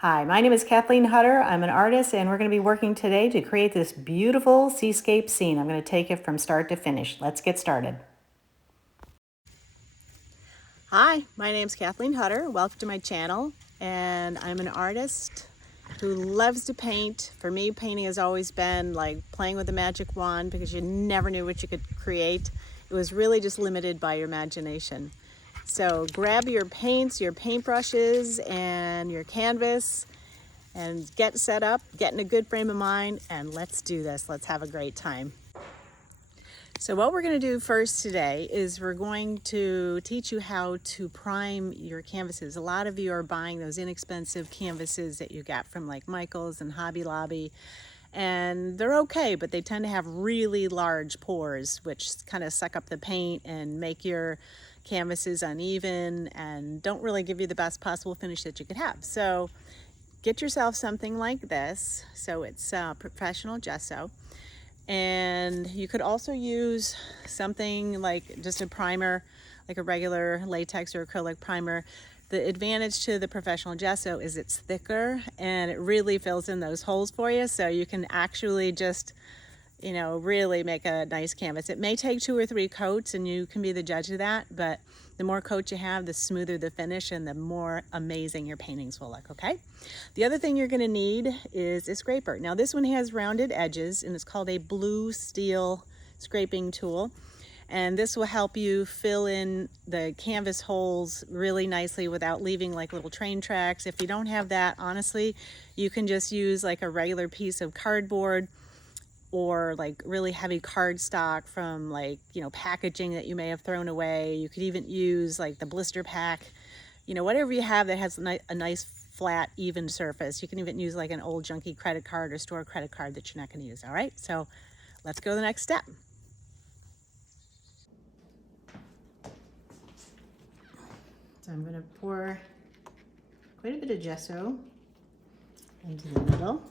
Hi, my name is Kathleen Hutter. I'm an artist and we're going to be working today to create this beautiful seascape scene. I'm going to take it from start to finish. Let's get started. Hi, my name is Kathleen Hutter. Welcome to my channel, and I'm an artist who loves to paint. For me, painting has always been like playing with a magic wand because you never knew what you could create. It was really just limited by your imagination. So grab your paints, your paintbrushes, and your canvas and get set up, get in a good frame of mind, and let's do this. Let's have a great time. So what we're going to do first today is we're going to teach you how to prime your canvases. A lot of you are buying those inexpensive canvases that you got from like Michael's and Hobby Lobby, and they're okay, but they tend to have really large pores, which kind of suck up the paint and make your canvases uneven and don't really give you the best possible finish that you could have. So get yourself something like this. So it's professional gesso. And you could also use something like just a primer, like a regular latex or acrylic primer. The advantage to the professional gesso is it's thicker and it really fills in those holes for you. So you can actually just, really make a nice canvas. It may take 2 or 3 coats and you can be the judge of that, but the more coats you have, the smoother the finish and the more amazing your paintings will look, okay? The other thing you're gonna need is a scraper. Now this one has rounded edges and it's called a blue steel scraping tool. And this will help you fill in the canvas holes really nicely without leaving like little train tracks. If you don't have that, honestly, you can just use like a regular piece of cardboard or like really heavy cardstock from packaging that you may have thrown away. You could even use like the blister pack, whatever you have that has a nice flat even surface. You can even use like an old junky credit card or store credit card that you're not going to use. All right, so let's go to the next step. So I'm going to pour quite a bit of gesso into the middle.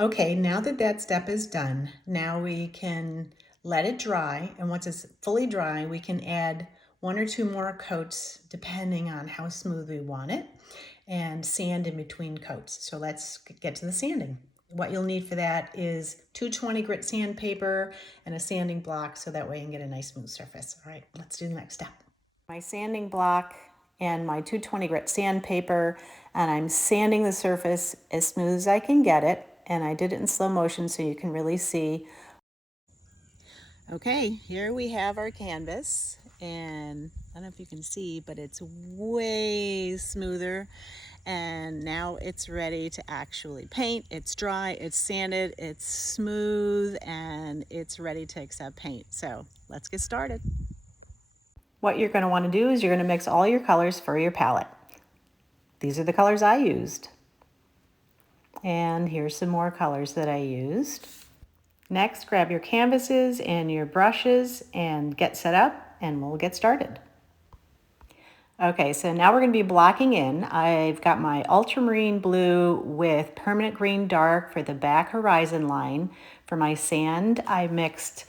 Okay, now that that step is done, now we can let it dry. And once it's fully dry, we can add 1 or 2 more coats depending on how smooth we want it and sand in between coats. So let's get to the sanding. What you'll need for that is 220 grit sandpaper and a sanding block so that way you can get a nice smooth surface. All right, let's do the next step. My sanding block and my 220 grit sandpaper, and I'm sanding the surface as smooth as I can get it. And I did it in slow motion so you can really see. Okay, here we have our canvas, and I don't know if you can see, but it's way smoother. And now it's ready to actually paint. It's dry, it's sanded, it's smooth, and it's ready to accept paint. So let's get started. What you're going to want to do is you're going to mix all your colors for your palette. These are the colors I used. And here's some more colors that I used. Next, grab your canvases and your brushes and get set up and we'll get started. Okay, so now we're going to be blocking in. I've got my ultramarine blue with permanent green dark for the back horizon line. For my sand, I mixed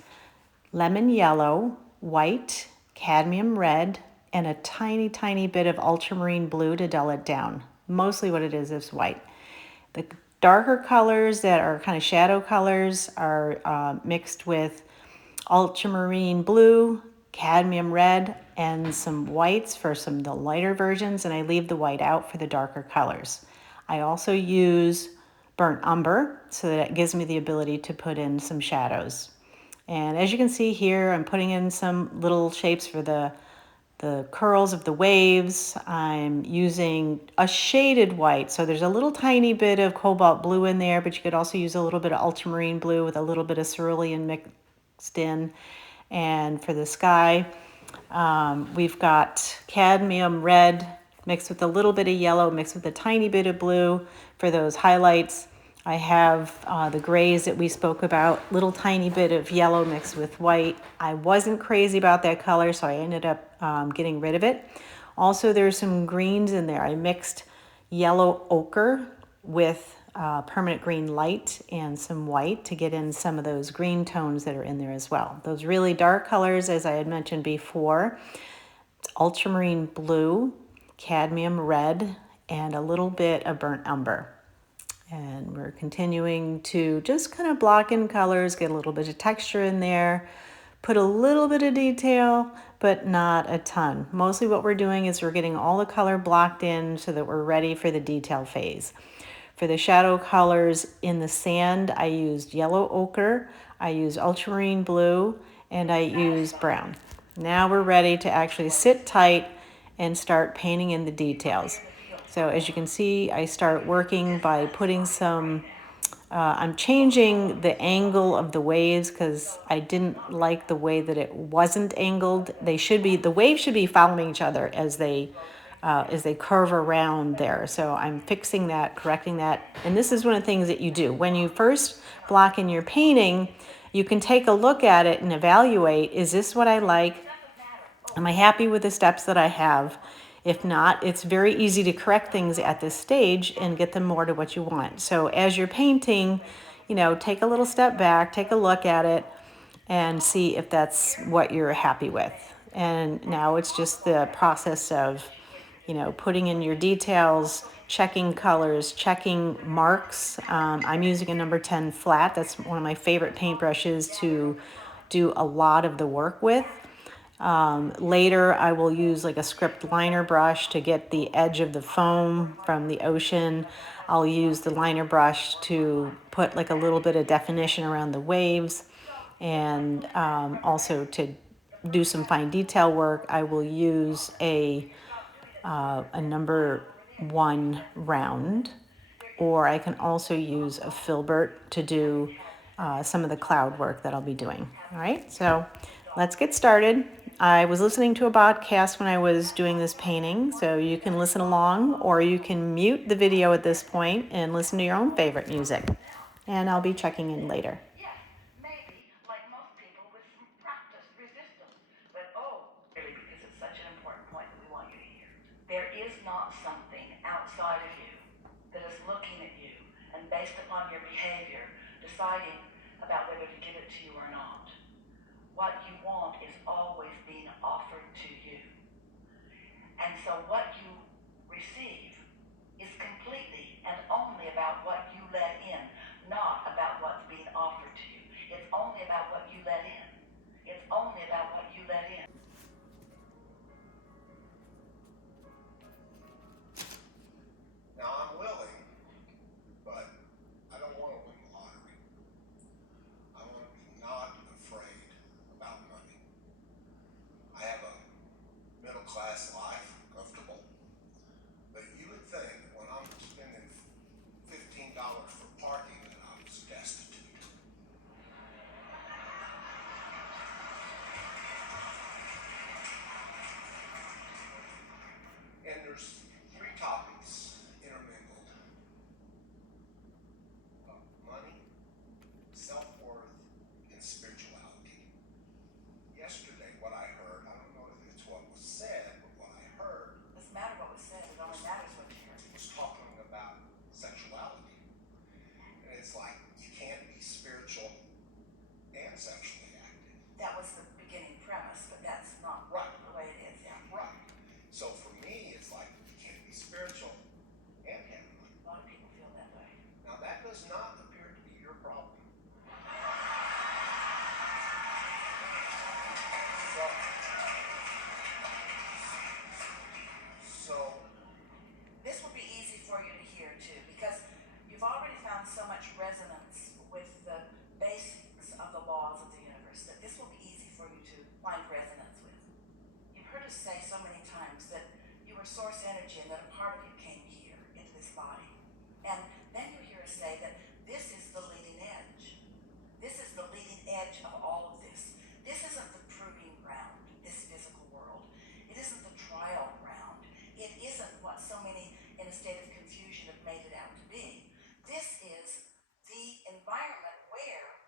lemon yellow, white, cadmium red, and a tiny, tiny bit of ultramarine blue to dull it down. Mostly what it is white. The darker colors that are kind of shadow colors are mixed with ultramarine blue, cadmium red, and some whites for some of the lighter versions, and I leave the white out for the darker colors. I also use burnt umber so that it gives me the ability to put in some shadows. And as you can see here, I'm putting in some little shapes for the curls of the waves. I'm using a shaded white, so there's a little tiny bit of cobalt blue in there, but you could also use a little bit of ultramarine blue with a little bit of cerulean mixed in. And for the sky, we've got cadmium red mixed with a little bit of yellow, mixed with a tiny bit of blue for those highlights. I have the grays that we spoke about, little tiny bit of yellow mixed with white. I wasn't crazy about that color, so I ended up getting rid of it. Also, there's some greens in there. I mixed yellow ochre with permanent green light and some white to get in some of those green tones that are in there as well. Those really dark colors, as I had mentioned before, ultramarine blue, cadmium red, and a little bit of burnt umber. And we're continuing to just kind of block in colors, get a little bit of texture in there, put a little bit of detail, but not a ton. Mostly what we're doing is we're getting all the color blocked in so that we're ready for the detail phase. For the shadow colors in the sand, I used yellow ochre, I used ultramarine blue, and I used brown. Now we're ready to actually sit tight and start painting in the details. So as you can see, I start working by putting some, I'm changing the angle of the waves because I didn't like the way that it wasn't angled. The waves should be following each other as they curve around there. So I'm fixing that, correcting that. And this is one of the things that you do. When you first block in your painting, you can take a look at it and evaluate, is this what I like? Am I happy with the steps that I have? If not, it's very easy to correct things at this stage and get them more to what you want. So as you're painting, take a little step back, take a look at it, and see if that's what you're happy with. And now it's just the process of, putting in your details, checking colors, checking marks. I'm using a number 10 flat. That's one of my favorite paintbrushes to do a lot of the work with. Later, I will use like a script liner brush to get the edge of the foam from the ocean. I'll use the liner brush to put like a little bit of definition around the waves. And also to do some fine detail work, I will use a number 1 round, or I can also use a filbert to do some of the cloud work that I'll be doing. All right, so let's get started. I was listening to a podcast when I was doing this painting, so you can listen along, or you can mute the video at this point and listen to your own favorite music. And I'll be checking in later. Because it's such an important point that we want you to hear. There is not something outside of you that is looking at you and based upon your behavior deciding about whether to give it to you or not. What you want is always being offered to you. And so what you receive is completely and only about what you let in, not about what's being offered to you. It's only about what you let in. It's only about what you let in. Now I'm willing, but I don't want to win the lottery. I want to be not afraid about money. I have a middle class life, comfortable. But you would think when I'm spending $15 for parking that I was destitute. And there's 3 topics intermingled: money, self-worth, and spirituality. Yesterday, what I heard, I don't know if it's what was said, but what I heard, Doesn't matter what was said, it only matters what you heard. was talking about sexuality. And it's like, you can't be spiritual and sexually active. That was the beginning premise, but that's not Right. the way it is. Yeah. Right. So for me, it's like, you can't be spiritual and heavenly. A lot of people feel that way. Now that does not appear to be your problem. times that you were source energy and that a part of you came here into this body. And then you hear us say that this is the leading edge. This is the leading edge of all of this. This isn't the proving ground, this physical world. It isn't the trial ground. It isn't what so many in a state of confusion have made it out to be. This is the environment where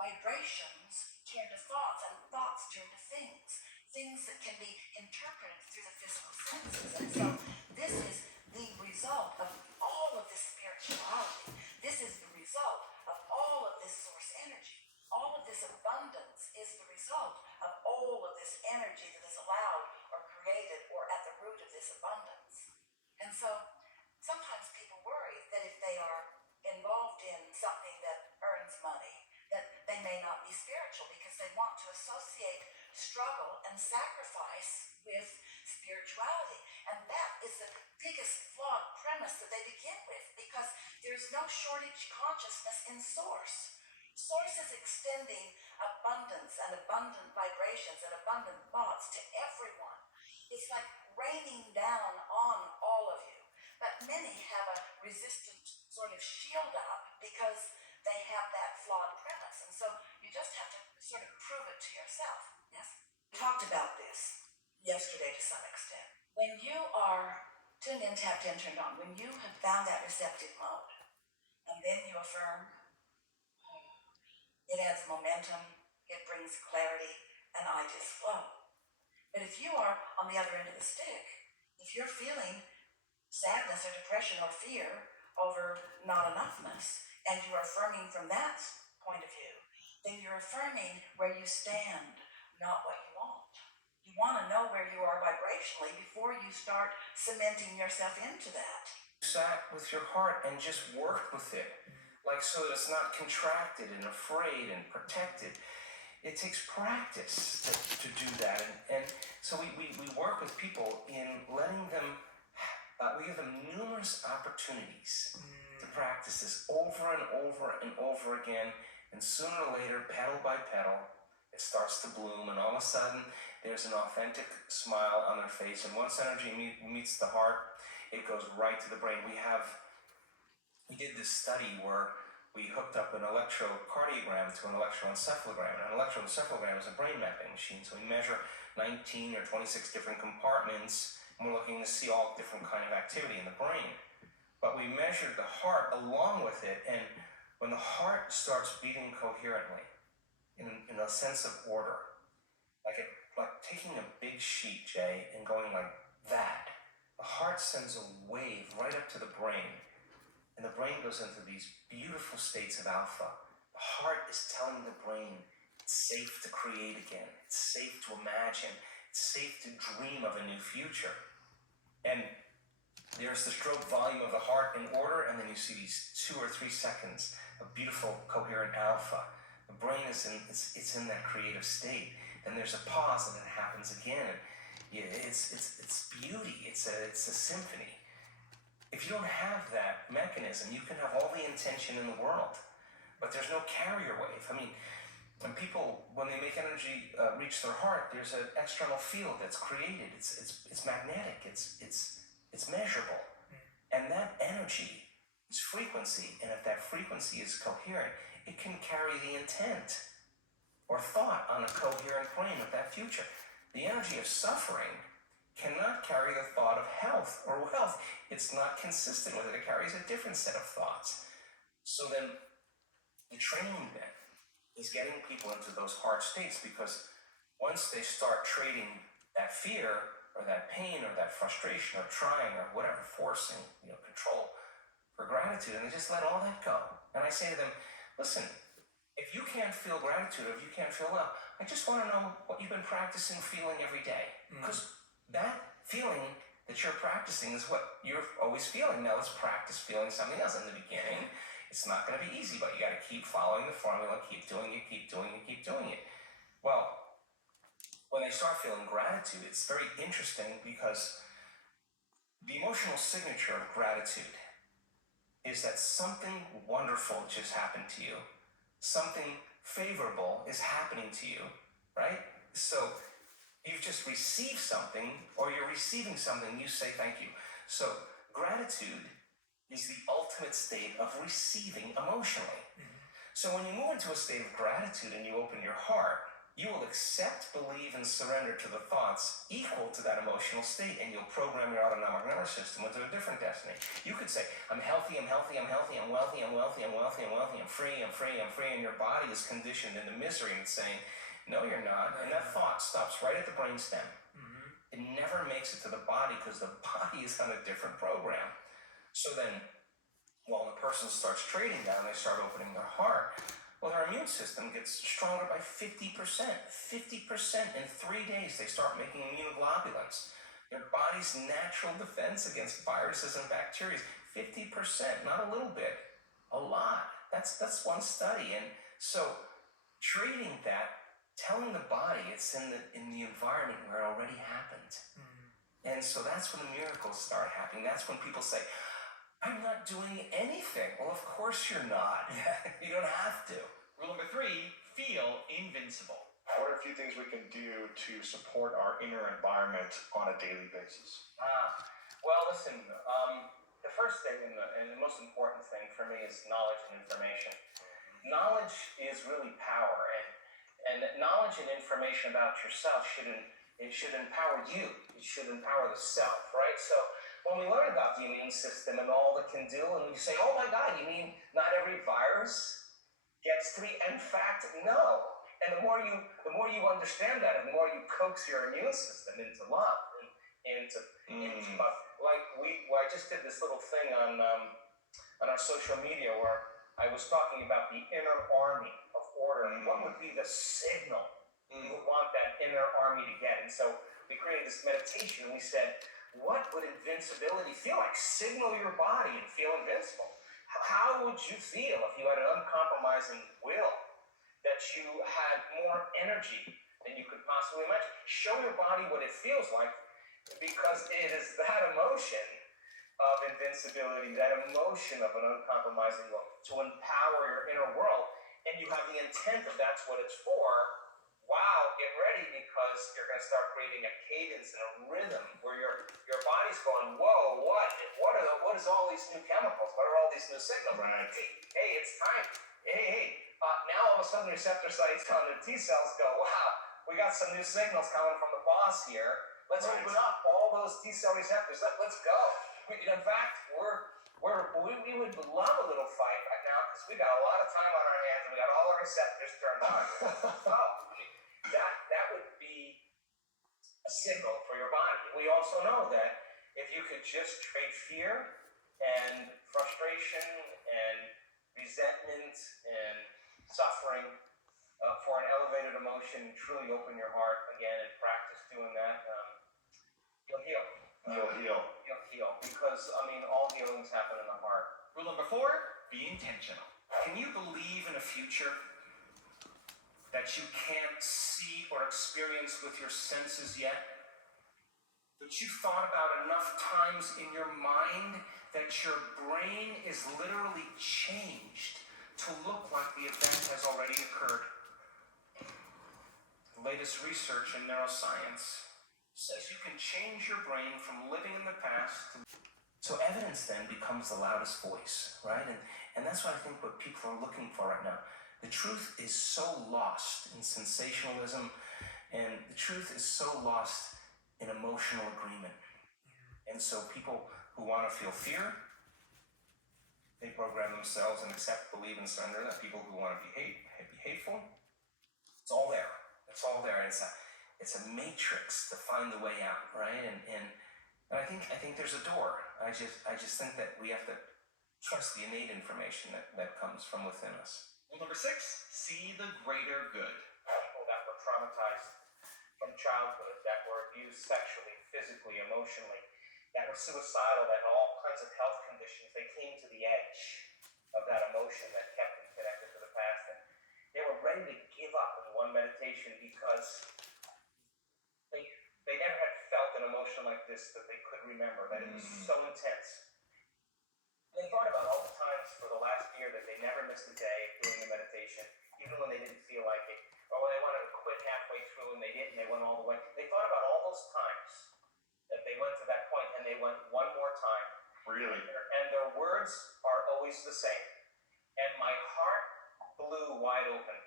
vibrations turn to thoughts and thoughts turn to things that can be interpreted through the physical senses. And so this is the result of all of this spirituality. This is the result of all of this source energy. All of this abundance is the result of all of this energy that is allowed or created or at the root of this abundance. And so sometimes people worry that if they are involved in something that earns money, that they may not be spiritual because they want to associate struggle and sacrifice with spirituality. And that is the biggest flawed premise that they begin with, because there's no shortage consciousness in source. Source is extending abundance and abundant vibrations and abundant thoughts to everyone. It's like raining down on all of you. But many have a resistant sort of shield up because they have that flawed premise. And so you just have to sort of prove it to yourself. Yes? We talked about this yesterday to some extent. When you are tuned in, tapped in, turned on, when you have found that receptive mode, and then you affirm, it adds momentum, it brings clarity, and I just flow. But if you are on the other end of the stick, if you're feeling sadness or depression or fear over not enoughness, and you're affirming from that point of view, then you're affirming where you stand, not what you want. You want to know where you are vibrationally before you start cementing yourself into that. Sat with your heart and just worked with it, like so that it's not contracted and afraid and protected. It takes practice to do that, and so we work with people in letting them, we give them numerous opportunities to practice this over and over and over again, and sooner or later, petal by petal, it starts to bloom, and all of a sudden there's an authentic smile on their face, and once energy meets the heart, it goes right to the brain. We did this study where we hooked up an electrocardiogram to an electroencephalogram. And an electroencephalogram is a brain mapping machine, so we measure 19 or 26 different compartments, and we're looking to see all different kind of activity in the brain. But we measured the heart along with it, and when the heart starts beating coherently, in a sense of order, like taking a big sheet, Jay, and going like that, the heart sends a wave right up to the brain, and the brain goes into these beautiful states of alpha. The heart is telling the brain it's safe to create again, it's safe to imagine, it's safe to dream of a new future. And there's the stroke volume of the heart in order, and then you see these 2 or 3 seconds of beautiful coherent alpha. The brain is in that creative state. Then there's a pause, and it happens again. It's beauty. It's a symphony. If you don't have that mechanism, you can have all the intention in the world, but there's no carrier wave. I mean, and people, when they make energy reach their heart, there's an external field that's created. It's magnetic. It's measurable, and that energy is frequency. And if that frequency is coherent, it can carry the intent or thought on a coherent plane of that future. The energy of suffering cannot carry the thought of health or wealth. It's not consistent with it. It carries a different set of thoughts. So then the training then is getting people into those hard states, because once they start trading that fear or that pain or that frustration or trying or whatever, forcing, control for gratitude, and they just let all that go. And I say to them, listen, if you can't feel gratitude, or if you can't feel love, I just want to know what you've been practicing feeling every day. Because that feeling that you're practicing is what you're always feeling. Now let's practice feeling something else. In the beginning, it's not going to be easy, but you got to keep following the formula, keep doing it, keep doing it, keep doing it. Well, when they start feeling gratitude, it's very interesting, because the emotional signature of gratitude is that something wonderful just happened to you. Something favorable is happening to you, right? So you've just received something, or you're receiving something, you say thank you. So gratitude is the ultimate state of receiving emotionally. So when you move into a state of gratitude and you open your heart, you will accept, believe, and surrender to the thoughts equal to that emotional state, and you'll program your autonomic nervous system into a different destiny. You could say, I'm healthy, I'm healthy, I'm healthy, I'm wealthy, I'm wealthy, I'm wealthy, I'm wealthy, I'm free, I'm free, I'm free, and your body is conditioned into misery and it's saying, no, you're not. And that thought stops right at the brainstem. It never makes it to the body because the body is on a different program. So then, while the person starts trading down, they start opening their heart. Well, their immune system gets stronger by 50%. 50% in 3 days, they start making immunoglobulins. Their body's natural defense against viruses and bacteria. 50%, not a little bit, a lot. That's one study. And so treating that, telling the body it's in the environment where it already happened. And so that's when the miracles start happening. That's when people say, I'm not doing anything. Well, of course you're not. You don't have to. Rule number 3, feel invincible. What are a few things we can do to support our inner environment on a daily basis? Well, listen, the first thing and the most important thing for me is knowledge and information. Knowledge is really power, and knowledge and information about yourself should empower you. It should empower the self, right? So when we learn about the immune system and all it can do, and we say, oh my God, you mean not every virus gets to me? In fact, no. And the more you understand that, and the more you coax your immune system into love, and into love. I just did this little thing on our social media where I was talking about the inner army of order, and what would be the signal you would want that inner army to get. And so we created this meditation, and we said, what would invincibility feel like? Signal your body and feel invincible. How would you feel if you had an uncompromising will, that you had more energy than you could possibly imagine? Show your body what it feels like, because it is that emotion of invincibility, that emotion of an uncompromising will, to empower your inner world. And you have the intent that that's what it's for. Wow, get ready, because you're going to start creating a cadence and a rhythm where your body's going, whoa, what is all these new chemicals? What are all these new signals? Right. Hey, it's time. Hey. Now all of a sudden receptor sites on the T cells go, wow, we got some new signals coming from the boss here. Let's open up all those T cell receptors. Let's go. In fact, we would love a little fight right now, because we got a lot of time on our hands and we got all our receptors turned on. That would be a signal for your body. We also know that if you could just trade fear and frustration and resentment and suffering for an elevated emotion, truly open your heart again and practice doing that, you'll heal. You'll You'll heal, because all healings happen in the heart. Rule number 4, be intentional. Can you believe in a future that you can't see or experience with your senses yet? That you've thought about enough times in your mind that your brain is literally changed to look like the event has already occurred? The latest research in neuroscience says you can change your brain from living in the past to... So evidence then becomes the loudest voice, right? And that's what I think what people are looking for right now. The truth is so lost in sensationalism, and the truth is so lost in emotional agreement. And so people who want to feel fear, they program themselves and accept, believe, and surrender. That people who want to be hateful, it's all there. It's all there. And it's a matrix to find the way out, right? And I think there's a door. I just think that we have to trust the innate information that comes from within us. Rule number 6, see the greater good. People that were traumatized from childhood, that were abused sexually, physically, emotionally, that were suicidal, that had all kinds of health conditions, they came to the edge of that emotion that kept them connected to the past. And they were ready to give up in one meditation, because they never had felt an emotion like this that they could remember, that it was so intense. And they thought about all the times for the last year that they never missed a day doing the meditation, even when they didn't feel like it, or when they wanted to quit halfway halfway through and they didn't, they went all the way. They thought about all those times that they went to that point and they went one more time. Really? And their words are always the same. And my heart blew wide open.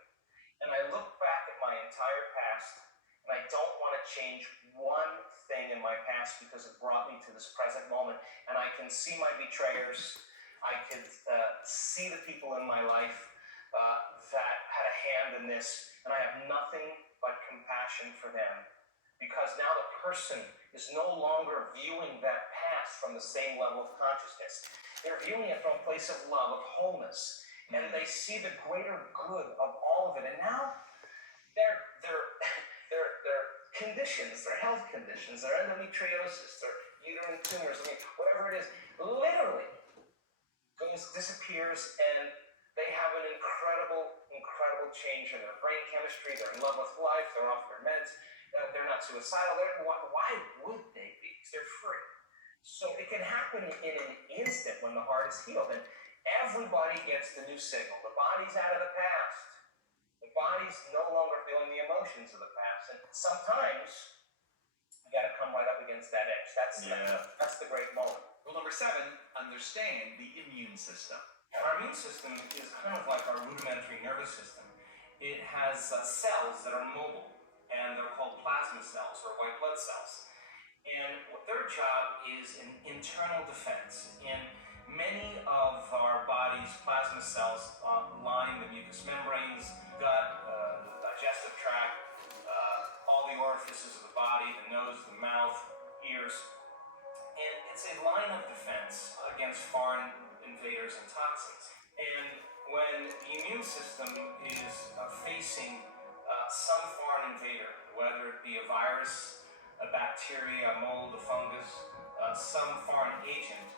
And I look back at my entire past, and I don't want to change one thing in my past because it brought me to this present moment. And I can see my betrayers. I could see the people in my life that had a hand in this. And I have nothing but compassion for them. Because now the person is no longer viewing that past from the same level of consciousness. They're viewing it from a place of love, of wholeness. And they see the greater good of all of it. And now their conditions, their health conditions, their endometriosis, their uterine tumors, whatever it is, literally disappears, and they have an incredible change in their brain chemistry. They're in love with life. They're off their meds. They're not suicidal. Why would they be? Because they're free. So it can happen in an instant when the heart is healed. And everybody gets the new signal. The body's out of the past. The body's no longer feeling the emotions of the past. And sometimes you got to come right up against that edge. That's the great moment. Rule number 7, understand the immune system. Our immune system is kind of like our rudimentary nervous system. It has cells that are mobile, and they're called plasma cells or white blood cells. And their job is an internal defense. And many of our body's plasma cells line the mucous membranes, gut, the digestive tract, all the orifices of the body, the nose, the mouth, ears. And it's a line of defense against foreign invaders and toxins. And when the immune system is facing some foreign invader, whether it be a virus, a bacteria, a mold, a fungus, some foreign agent,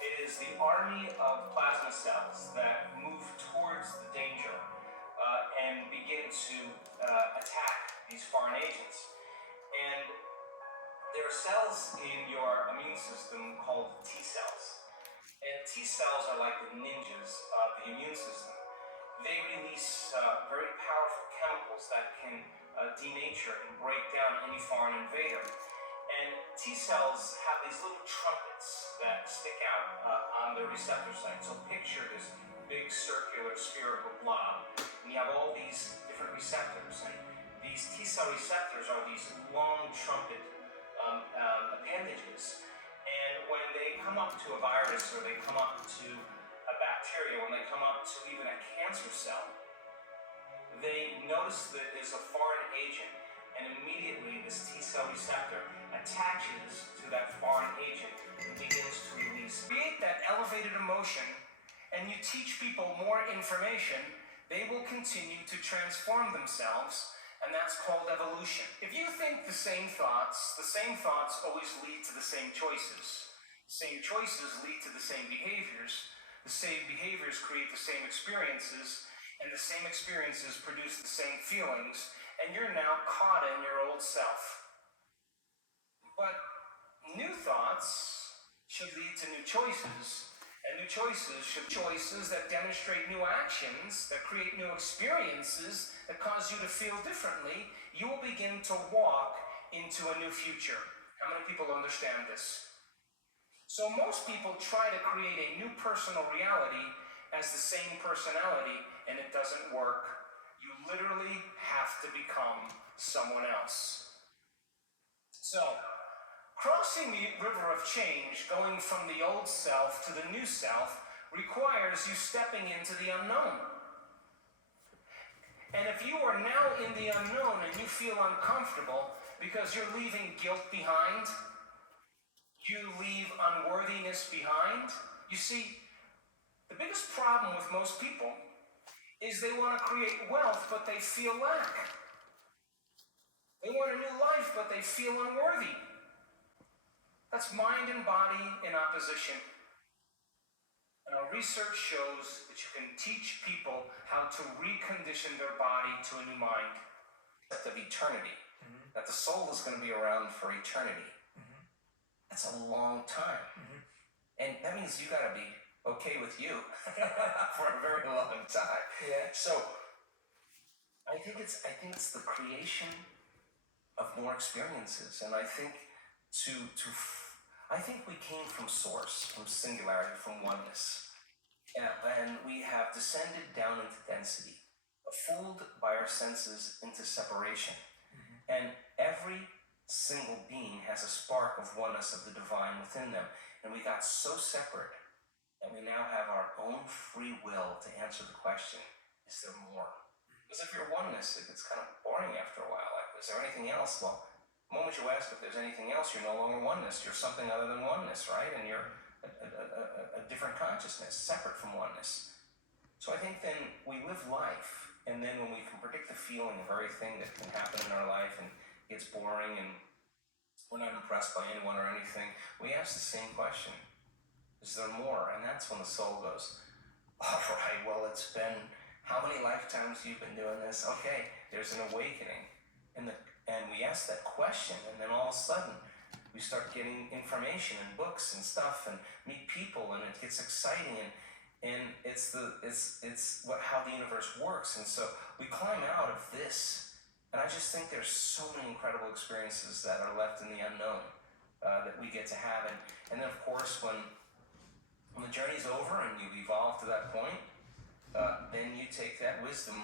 it is the army of plasma cells that move towards the danger and begin to attack these foreign agents. And there are cells in your immune system called T cells. And T cells are like the ninjas of the immune system. They release very powerful chemicals that can denature and break down any foreign invader. And T cells have these little trumpets that stick out on the receptor site. So picture this big circular spherical blob, and you have all these different receptors. And these T cell receptors are these long trumpet appendages. And when they come up to a virus or they come up to a bacteria, when they come up to even a cancer cell, they notice that there's a foreign agent, and immediately this T cell receptor attaches to that foreign agent and begins to release. Create that elevated emotion, and you teach people more information, they will continue to transform themselves, and that's called evolution. If you think the same thoughts always lead to the same choices. The same choices lead to the same behaviors. The same behaviors create the same experiences, and the same experiences produce the same feelings, and you're now caught in your old self. But new thoughts should lead to new choices, and new choices should be choices that demonstrate new actions, that create new experiences, that cause you to feel differently. You will begin to walk into a new future. How many people understand this? So most people try to create a new personal reality as the same personality, and it doesn't work. You literally have to become someone else. So, crossing the river of change, going from the old self to the new self, requires you stepping into the unknown. And if you are now in the unknown and you feel uncomfortable because you're leaving guilt behind, you leave unworthiness behind. You see, the biggest problem with most people is they want to create wealth, but they feel lack. They want a new life, but they feel unworthy. That's mind and body in opposition. And our research shows that you can teach people how to recondition their body to a new mind. Of eternity, that the soul is going to be around for eternity. That's a long time. And that means you got to be okay with you for a very long time. Yeah. So I think it's the creation of more experiences, and I think I think we came from source, from singularity, from oneness, and we have descended down into density, fooled by our senses into separation, and every single being has a spark of oneness of the divine within them, and we got so separate, and we now have our own free will to answer the question: is there more? Because if you're oneness, it gets kind of boring after a while. Like, is there anything else? Well, the moment you ask if there's anything else, you're no longer oneness. You're something other than oneness, right? And you're a different consciousness, separate from oneness. So I think then we live life, and then when we can predict the feeling of everything that can happen in our life and gets boring and we're not impressed by anyone or anything, we ask the same question: is there more? And that's when the soul goes, all right, well, it's been how many lifetimes you've been doing this? Okay, there's an awakening. And we ask that question, and then all of a sudden, we start getting information and books and stuff and meet people, and it gets exciting, and it's how the universe works. And so we climb out of this, and I just think there's so many incredible experiences that are left in the unknown that we get to have. And then, of course, when the journey's over and you've evolved to that point, then you take that wisdom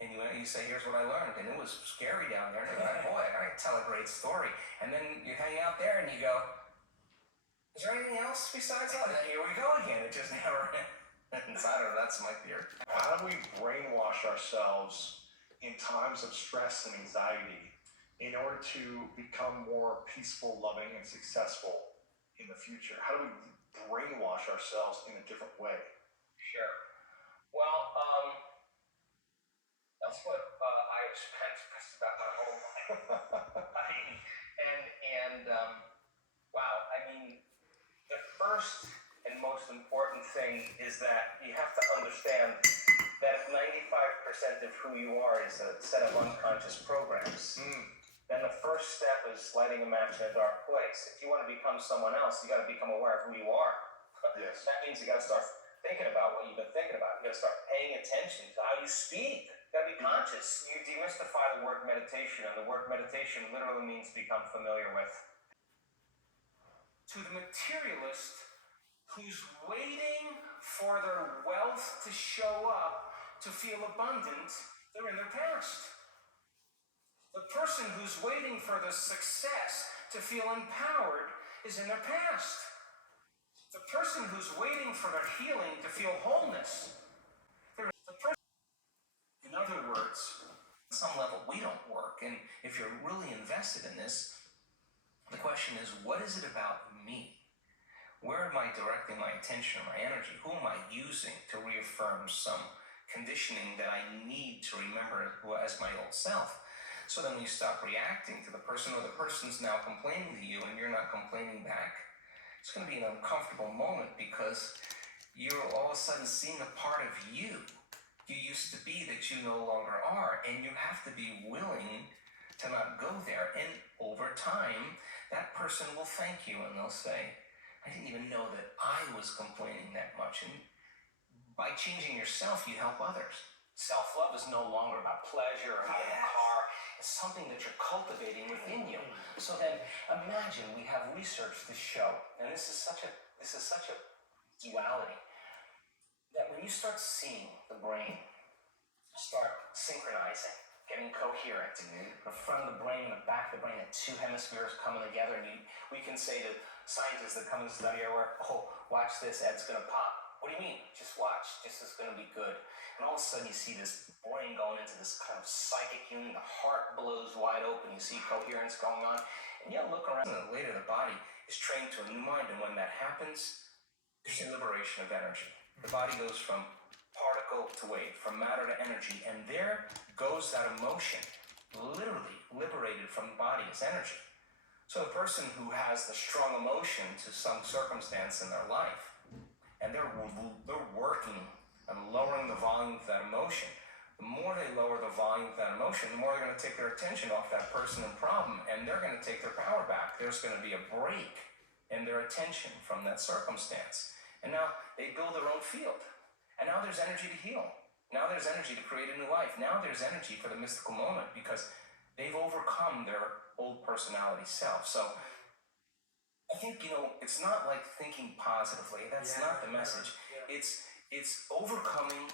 and you say, here's what I learned. And it was scary down there. And you're like, boy, I can tell a great story. And then you hang out there and you go, is there anything else besides that? And then here we go again. It just never ends. I don't know. That's my theory. How do we brainwash ourselves in times of stress and anxiety in order to become more peaceful, loving, and successful in the future? How do we brainwash ourselves in a different way? Sure. Well, that's what I have spent about my whole life. I mean, wow. I mean, the first and most important thing is that you have to understand that 95% of who you are is a set of unconscious programs. Then the first step is lighting a match in a dark place. If you want to become someone else, you got to become aware of who you are. Yes. That means you got to start thinking about what you've been thinking about. You got to start paying attention to how you speak. You got to be conscious. You demystify the word meditation, and the word meditation literally means become familiar with. To the materialist who's waiting for their wealth to show up to feel abundant, they're in their past. The person who's waiting for the success to feel empowered is in their past. The person who's waiting for their healing to feel wholeness, in other words, on some level, we don't work. And if you're really invested in this, the question is, what is it about me? Where am I directing my attention or my energy? Who am I using to reaffirm some conditioning that I need to remember as my old self? So then when you stop reacting to the person, or the person's now complaining to you and you're not complaining back, it's going to be an uncomfortable moment, because you're all of a sudden seeing a part of you used to be that you no longer are, and you have to be willing to not go there. And over time, that person will thank you, and they'll say, I didn't even know that I was complaining that much. And by changing yourself, you help others. Self-love is no longer about pleasure or having a car. It's something that you're cultivating within you. So then imagine, we have research to show, and this is such a duality, that when you start seeing the brain start synchronizing, getting coherent, the front of the brain and the back of the brain, the two hemispheres coming together, and we can say to scientists that come and study our work, oh, watch this, Ed's gonna pop. What do you mean? Just watch. This is going to be good. And all of a sudden you see this brain going into this kind of psychic union. The heart blows wide open. You see coherence going on. And you look around, and later the body is trained to a new mind. And when that happens, there's a liberation of energy. The body goes from particle to wave, from matter to energy. And there goes that emotion, literally liberated from the body as energy. So the person who has the strong emotion to some circumstance in their life, and they're working and lowering the volume of that emotion. The more they lower the volume of that emotion, the more they're going to take their attention off that person and problem, and they're going to take their power back. There's going to be a break in their attention from that circumstance. And now they build their own field. And now there's energy to heal. Now there's energy to create a new life. Now there's energy for the mystical moment because they've overcome their old personality self. So I think, it's not like thinking positively. That's not the message. It's overcoming,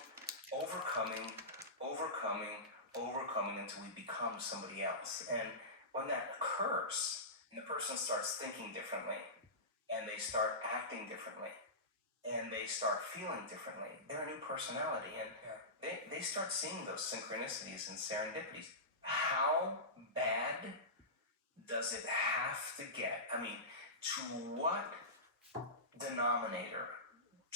overcoming, overcoming, overcoming until we become somebody else. And when that occurs, and the person starts thinking differently, and they start acting differently, and they start feeling differently, they're a new personality, and they start seeing those synchronicities and serendipities. How bad does it have to get? I mean, to what denominator,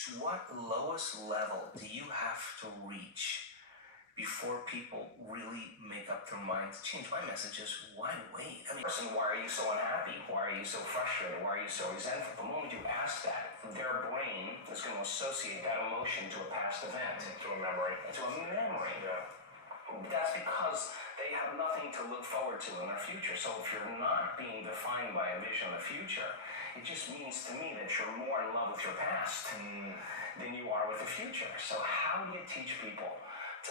to what lowest level do you have to reach before people really make up their mind to change? My message is, why wait? I mean, person, why are you so unhappy? Why are you so frustrated? Why are you so resentful? The moment you ask that, their brain is going to associate that emotion to a past event. To a memory. To a memory. Yeah. That's because they have nothing to look forward to in their future. So if you're not being defined by a vision of the future, it just means to me that you're more in love with your past than you are with the future. So how do you teach people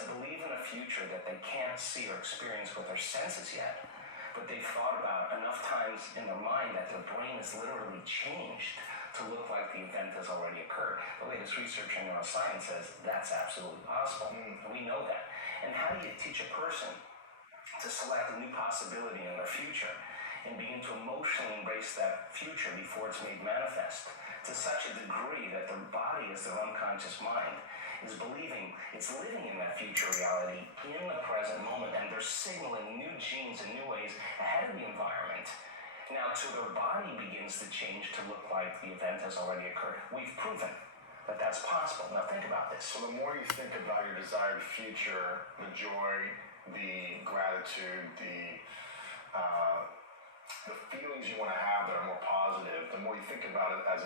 to believe in a future that they can't see or experience with their senses yet, but they've thought about enough times in their mind that their brain is literally changed to look like the event has already occurred? The latest research in neuroscience says that's absolutely possible. We know that. And how do you teach a person to select a new possibility in their future and begin to emotionally embrace that future before it's made manifest to such a degree that their body, as their unconscious mind, is believing it's living in that future reality in the present moment, and they're signaling new genes in new ways ahead of the environment. Now, till their body begins to change to look like the event has already occurred. We've proven that that's possible. Now think about this. So the more you think about your desired future, the joy, the gratitude, the feelings you want to have that are more positive, the more you think about it as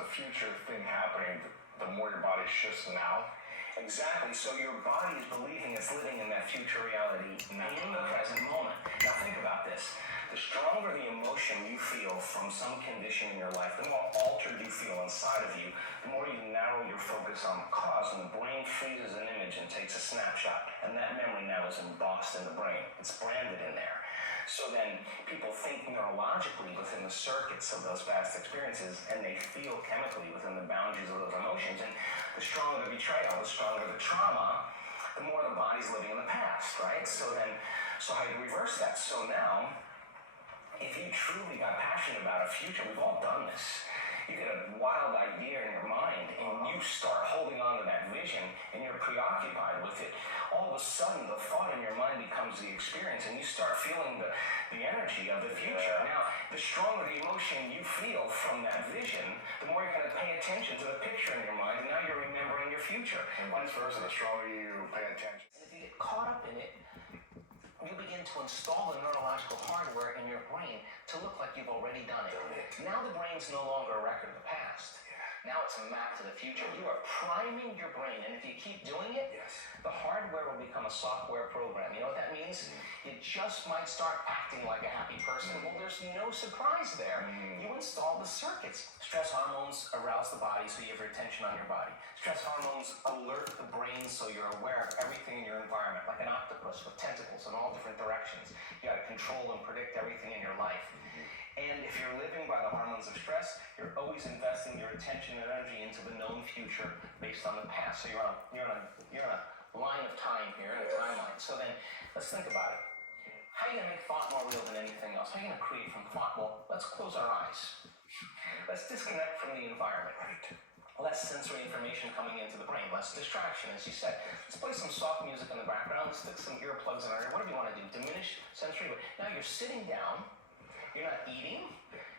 a future thing happening, the more your body shifts now. Exactly. So your body is believing it's living in that future reality in the present moment. Now think about this. The stronger the emotion you feel from some condition in your life, the more altered you feel inside of you, the more you narrow your focus on the cause, and the brain freezes an image and takes a snapshot. And that memory now is embossed in the brain. It's branded in there. So then people think neurologically within the circuits of those past experiences, and they feel chemically within the boundaries of those emotions. And the stronger the betrayal, the stronger the trauma, the more the body's living in the past, right? So how do you reverse that? So now, if you truly got passionate about a future, we've all done this. You get a wild idea in your mind and you start holding on to that vision and you're preoccupied with it. All of a sudden, the thought in your mind becomes the experience and you start feeling the energy of the future. Now, the stronger the emotion you feel from that vision, the more you're going to pay attention to the picture in your mind, and now you're remembering your future. And vice versa, the stronger you pay attention. And if you get caught up in it, you begin to install the neurological hardware in your brain to look like you've already done it. Now the brain's no longer a record of the past. Now it's a map to the future. You are priming your brain, and if you keep doing it, the hardware will become a software program. You know what that means? It just might start acting like a happy person. Well, there's no surprise there. You install the circuits. Stress hormones arouse the body, so you have your attention on your body. Stress hormones alert the brain, so you're aware of everything in your environment, like an octopus with tentacles in all different directions. You got to control and predict everything in your life. And if you're living by the hormones of stress, you're always investing your attention and energy into the known future based on the past. So you're on a line of time here, in a timeline. So then, let's think about it. How are you going to make thought more real than anything else? How are you going to create from thought? Well, let's close our eyes. Let's disconnect from the environment. Less sensory information coming into the brain, less distraction, as you said. Let's play some soft music in the background. Let's stick some earplugs in our ear. Whatever you want to do. Diminish sensory. Now you're sitting down. You're not eating,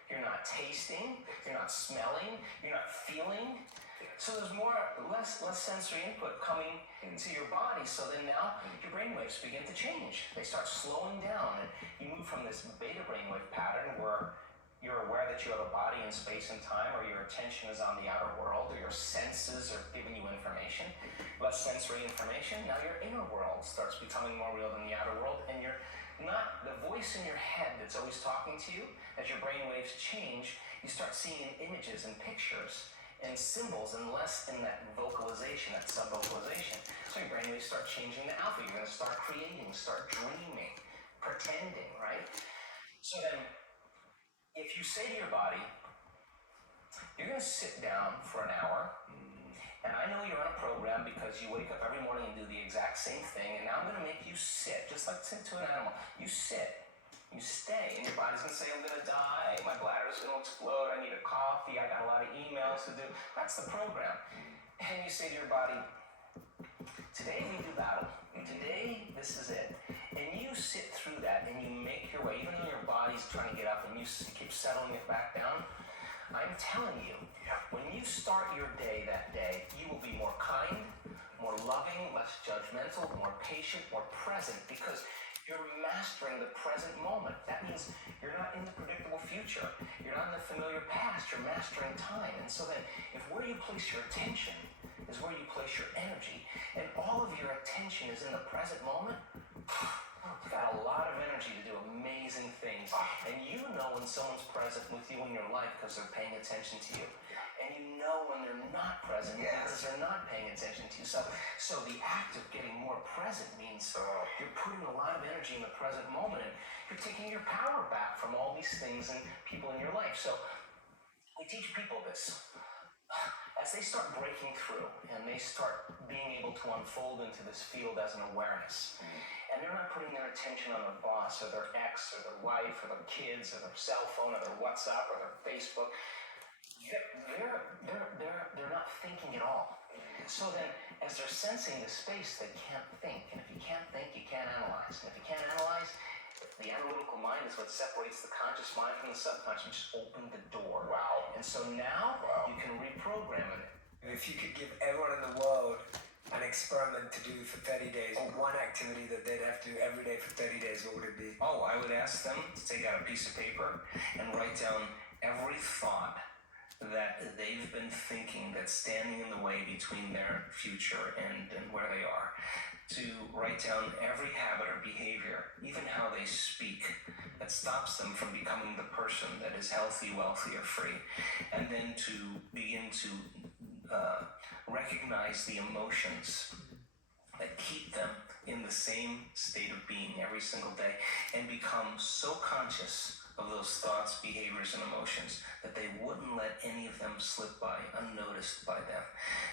you're not tasting, you're not smelling, you're not feeling. So there's less sensory input coming into your body. So then now your brainwaves begin to change. They start slowing down, and you move from this beta brainwave pattern where you're aware that you have a body in space and time, or your attention is on the outer world, or your senses are giving you information. Less sensory information. Now your inner world starts becoming more real than the outer world, and you're not the voice in your head that's always talking to you. As your brain waves change, you start seeing images and pictures, and symbols and less in that vocalization, that sub-vocalization. So your brain may start changing the alpha. You're going to start creating, start dreaming, pretending, right? So then, if you say to your body, you're going to sit down for an hour, and I know you're on a program because you wake up every morning and do the exact same thing, and now I'm going to make you sit, just like sit to an animal. You sit. You stay, and your body's gonna say, I'm gonna die, my bladder's gonna explode, I need a coffee, I got a lot of emails to do. That's the program. And you say to your body, today we do battle. Today, this is it. And you sit through that and you make your way, even though your body's trying to get up and you keep settling it back down. I'm telling you, when you start your day that day, you will be more kind, more loving, less judgmental, more patient, more present, because you're mastering the present moment. That means you're not in the predictable future. You're not in the familiar past. You're mastering time. And so then, if where you place your attention is where you place your energy, and all of your attention is in the present moment, you've got a lot of energy to do amazing things. And you know when someone's present with you in your life because they're paying attention to you. And you know when they're not present because they're not paying attention to you. So the act of getting more present means you're putting a lot of energy in the present moment, and you're taking your power back from all these things and people in your life. So we teach people this. As they start breaking through and they start being able to unfold into this field as an awareness, and they're not putting their attention on their boss or their ex or their wife or their kids or their cell phone or their WhatsApp or their Facebook, they're not thinking at all. So then, as they're sensing the space, they can't think. And if you can't think, you can't analyze. And if you can't analyze, the analytical mind is what separates the conscious mind from the subconscious. You just open the door. Wow. And so now you can reprogram it. If you could give everyone in the world an experiment to do for 30 days, or one activity that they'd have to do every day for 30 days, what would it be? Oh, I would ask them to take out a piece of paper and write down every thought that they've been thinking that's standing in the way between their future and where they are. To write down every habit or behavior, even how they speak, that stops them from becoming the person that is healthy, wealthy, or free. And then to begin to recognize the emotions that keep them in the same state of being every single day, and become so conscious of those thoughts, behaviors, and emotions that they wouldn't let any of them slip by unnoticed by them.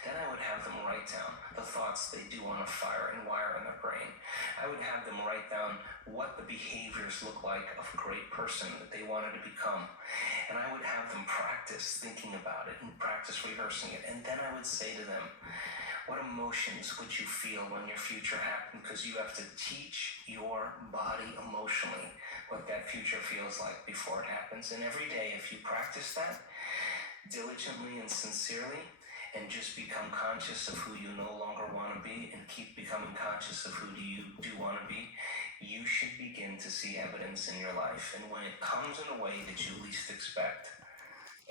Then I would have them write down the thoughts they do want to fire and wire in their brain. I would have them write down what the behaviors look like of a great person that they wanted to become. And I would have them practice thinking about it and practice rehearsing it. And then I would say to them, what emotions would you feel when your future happened? Because you have to teach your body emotionally what that future feels like before it happens. And every day, if you practice that diligently and sincerely, and just become conscious of who you no longer want to be, and keep becoming conscious of who you do want to be, you should begin to see evidence in your life. And when it comes in a way that you least expect,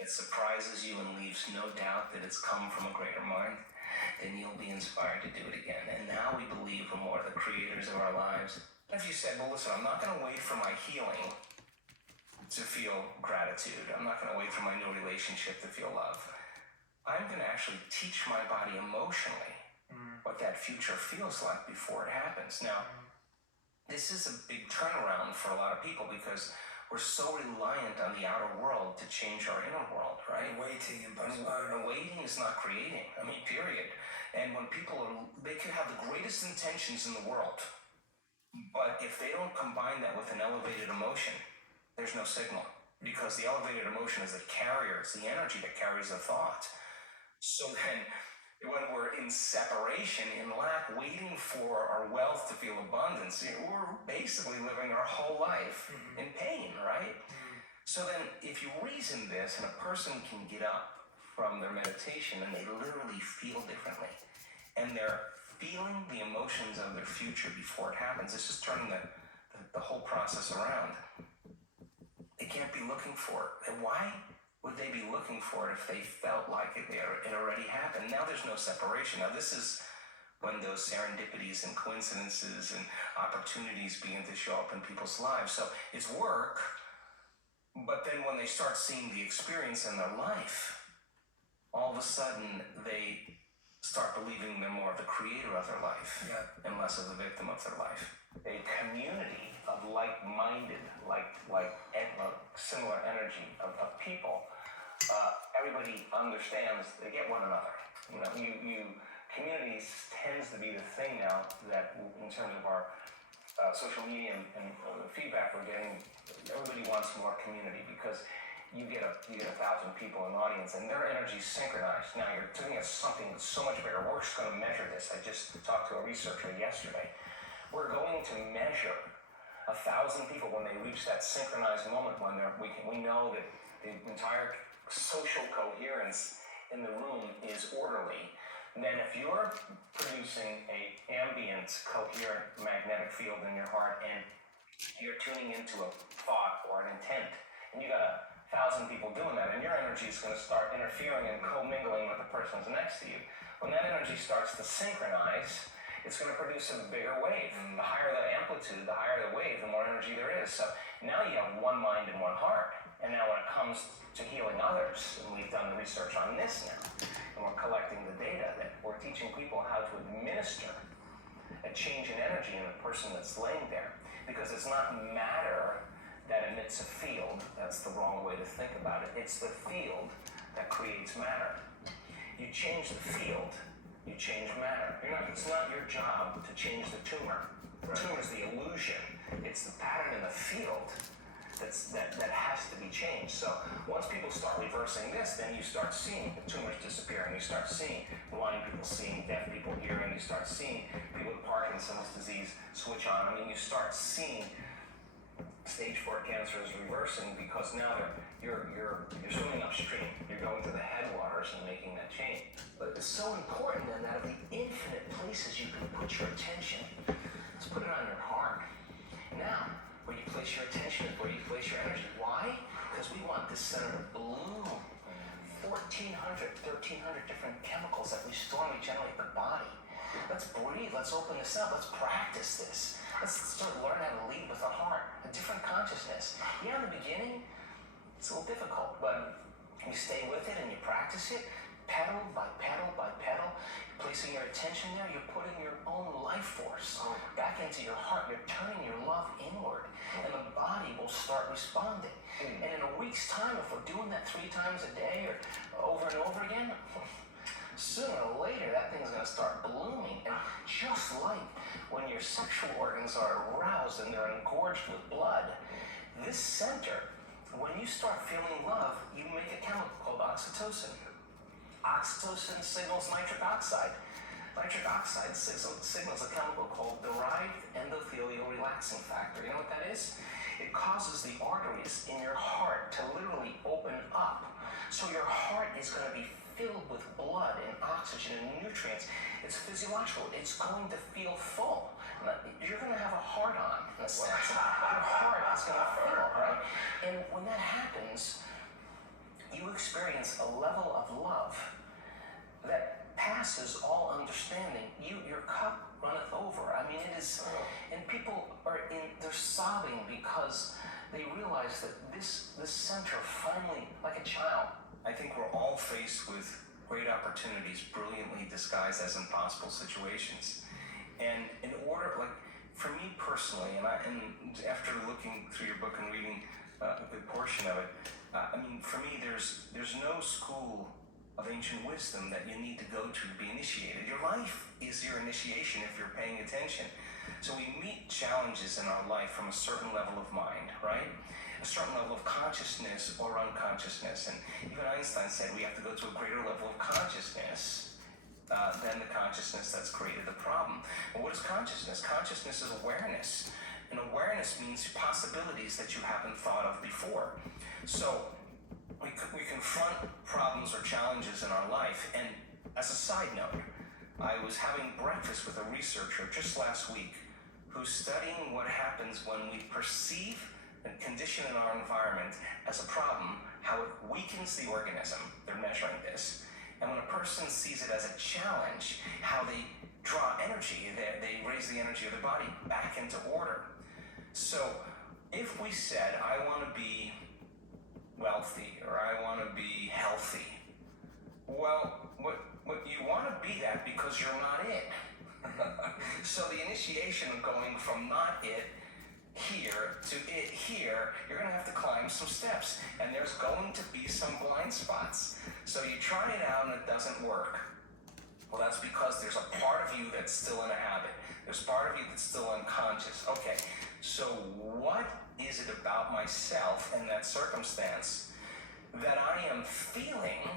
it surprises you and leaves no doubt that it's come from a greater mind, then you'll be inspired to do it again. And now we believe we're more the creators of our lives. If you said, well, listen, I'm not going to wait for my healing to feel gratitude. I'm not going to wait for my new relationship to feel love. I'm going to actually teach my body emotionally what that future feels like before it happens. Now, this is a big turnaround for a lot of people because we're so reliant on the outer world to change our inner world, right? Waiting and And postponing. waiting is not creating. I mean, period. And when people they could have the greatest intentions in the world, but if they don't combine that with an elevated emotion, there's no signal. Because the elevated emotion is the carrier, it's the energy that carries the thought. So then, when we're in separation, in lack, waiting for our wealth to feel abundance, we're basically living our whole life in pain, right? So then, if you reason this, and a person can get up from their meditation and they literally feel differently, and they're feeling the emotions of their future before it happens, this is turning the whole process around. They can't be looking for it. And why would they be looking for it if they felt like it already happened? Now there's no separation. Now this is when those serendipities and coincidences and opportunities begin to show up in people's lives. So it's work, but then when they start seeing the experience in their life, all of a sudden they start believing they're more of the creator of their life and less of the victim of their life. A community of like-minded, similar energy of people. Everybody understands, they get one another. Communities tends to be the thing now that, in terms of our social media and the feedback we're getting, everybody wants more community because you get 1,000 people in the audience and their energy's synchronized. Now you're doing something so much bigger. We're just going to measure this. I just talked to a researcher yesterday. We're going to measure 1,000 people when they reach that synchronized moment when we know that the entire social coherence in the room is orderly. Then if you're producing a ambient, coherent magnetic field in your heart and you're tuning into a thought or an intent, and you got 1,000 people doing that, and your energy is going to start interfering and commingling with the person's next to you. When that energy starts to synchronize, it's going to produce a bigger wave. The higher the amplitude, the higher the wave, the more energy there is. So now you have one mind and one heart. And now when it comes to healing others, and we've done the research on this now, and we're collecting the data, that we're teaching people how to administer a change in energy in the person that's laying there. Because it's not matter that emits a field. That's the wrong way to think about it. It's the field that creates matter. You change the field, you change matter. It's not your job to change the tumor. The tumor is the illusion. It's the pattern in the field that has to be changed. So once people start reversing this, then you start seeing the tumors disappearing. You start seeing blind people seeing, deaf people hearing. You start seeing people with Parkinson's disease switch on. You start seeing stage 4 cancer is reversing because now you're swimming upstream. You're going to the headwaters and making that change. But it's so important then that of the infinite places you can put your attention, let's put it on your heart. Now, where you place your attention is where you place your energy. Why? Because we want this center to bloom. 1,400, 1,300 different chemicals that we store and regenerate the body. Let's breathe. Let's open this up. Let's practice this. Let's start learning how to lead with the heart. A different consciousness. Yeah, in the beginning, it's a little difficult, but you stay with it and you practice it, pedal by pedal by pedal, placing your attention there, you're putting your own life force back into your heart. You're turning your love inward, and the body will start responding. And in a week's time, if we're doing that 3 times a day or over and over again, sooner or later, that thing's going to start blooming. And just like when your sexual organs are aroused and they're engorged with blood, this center, when you start feeling love, you make a chemical called oxytocin. Oxytocin signals nitric oxide. Nitric oxide signals a chemical called derived endothelial relaxing factor. You know what that is? It causes the arteries in your heart to literally open up. So your heart is going to be filled with blood and oxygen and nutrients. It's physiological. It's going to feel full. You're going to have a heart on, in a sense. Your heart is going to fill, right? And when that happens, you experience a level of love that passes all understanding. Your cup runneth over. It is, and people they're sobbing because they realize that this center finally, like a child. I think we're all faced with great opportunities, brilliantly disguised as impossible situations. And in order, for me personally, and after looking through your book and reading a good portion of it, for me, there's no school of ancient wisdom that you need to go to be initiated. Your life is your initiation if you're paying attention. So we meet challenges in our life from a certain level of mind, right? A certain level of consciousness or unconsciousness. And even Einstein said we have to go to a greater level of consciousness than the consciousness that's created the problem. But what is consciousness? Consciousness is awareness. And awareness means possibilities that you haven't thought of before. So we confront problems or challenges in our life. And as a side note, I was having breakfast with a researcher just last week who's studying what happens when we perceive a condition in our environment as a problem, how it weakens the organism. They're measuring this. And when a person sees it as a challenge, how they draw energy, they raise the energy of the body back into order. So if we said, I want to be wealthy or I want to be healthy, well, So the initiation of going from not it here to it here, you're going to have to climb some steps, and there's going to be some blind spots. So you try it out and it doesn't work. Well, that's because there's a part of you that's still in a habit. There's part of you that's still unconscious. Okay, so what is it about myself and that circumstance that I am feeling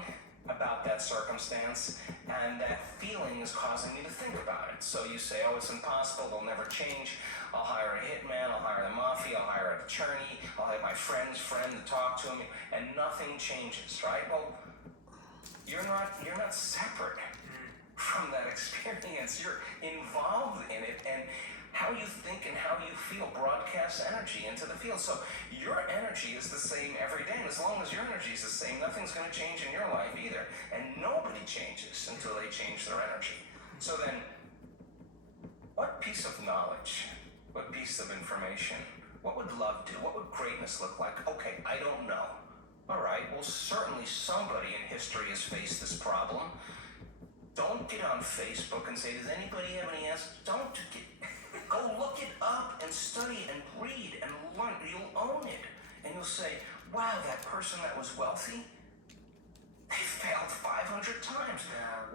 about that circumstance, and that feeling is causing me to think about it? So you say, oh, it's impossible, they'll never change. I'll hire a hitman, I'll hire the mafia, I'll hire an attorney, I'll have my friend's friend to talk to him, and nothing changes, right? Well, you're not separate from that experience. You're involved in it, and how you think and how you feel broadcasts energy into the field. So your energy is the same every day, and as long as your energy is the same, nothing's going to change in your life either. And nobody changes until they change their energy. So then, what piece of knowledge, what piece of information, what would love do? What would greatness look like? Okay, I don't know. All right, well, certainly somebody in history has faced this problem. Don't get on Facebook and say, does anybody have any answers? Don't get, go look it up and study and read and learn. You'll own it. And you'll say, wow, that person that was wealthy, they failed 500 times.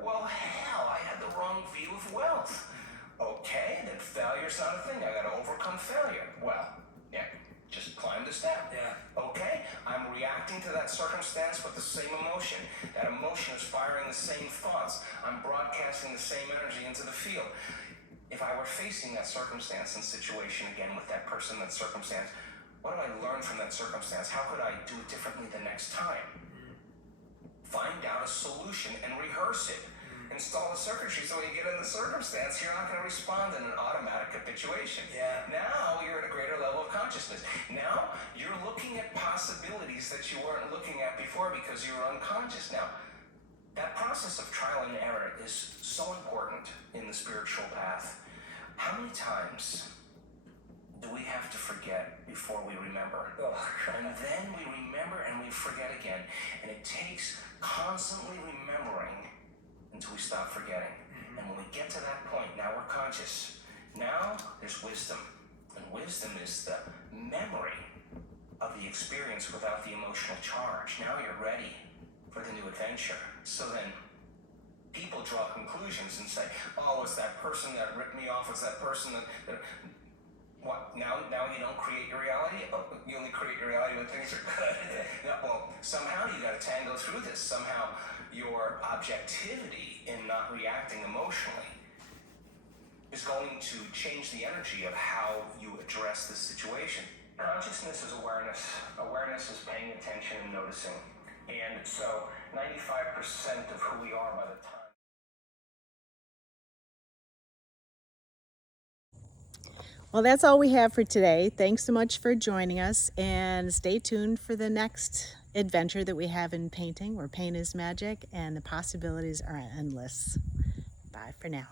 Well, hell, I had the wrong view of wealth. Okay, then failure's not a thing. I gotta overcome failure. Well, yeah, just climb the step. Yeah. Okay, I'm reacting to that circumstance with the same emotion. That emotion is firing the same thoughts. I'm broadcasting the same energy into the field. If I were facing that circumstance and situation again with that person, that circumstance, what do I learn from that circumstance? How could I do it differently the next time? Find out a solution and rehearse it. Install the circuitry so when you get in the circumstance, you're not going to respond in an automatic habituation. Yeah. Now you're at a greater level of consciousness. Now you're looking at possibilities that you weren't looking at before because you were unconscious. Now, that process of trial and error is so important in the spiritual path. How many times do we have to forget before we remember? And then we remember and we forget again. And it takes constantly remembering until we stop forgetting. And when we get to that point, now we're conscious. Now there's wisdom. And wisdom is the memory of the experience without the emotional charge. Now you're ready for the new adventure. So then people draw conclusions and say, oh, it's that person that ripped me off, it's that person that what? Now you don't create your reality? Oh, you only create your reality when things are good. Well, somehow you got to tango through this. Somehow your objectivity in not reacting emotionally is going to change the energy of how you address this situation. Consciousness is awareness. Awareness is paying attention and noticing. And so 95% of who we are by the time. Well, that's all we have for today. Thanks so much for joining us, and stay tuned for the next adventure that we have in painting, where paint is magic and the possibilities are endless. Bye for now.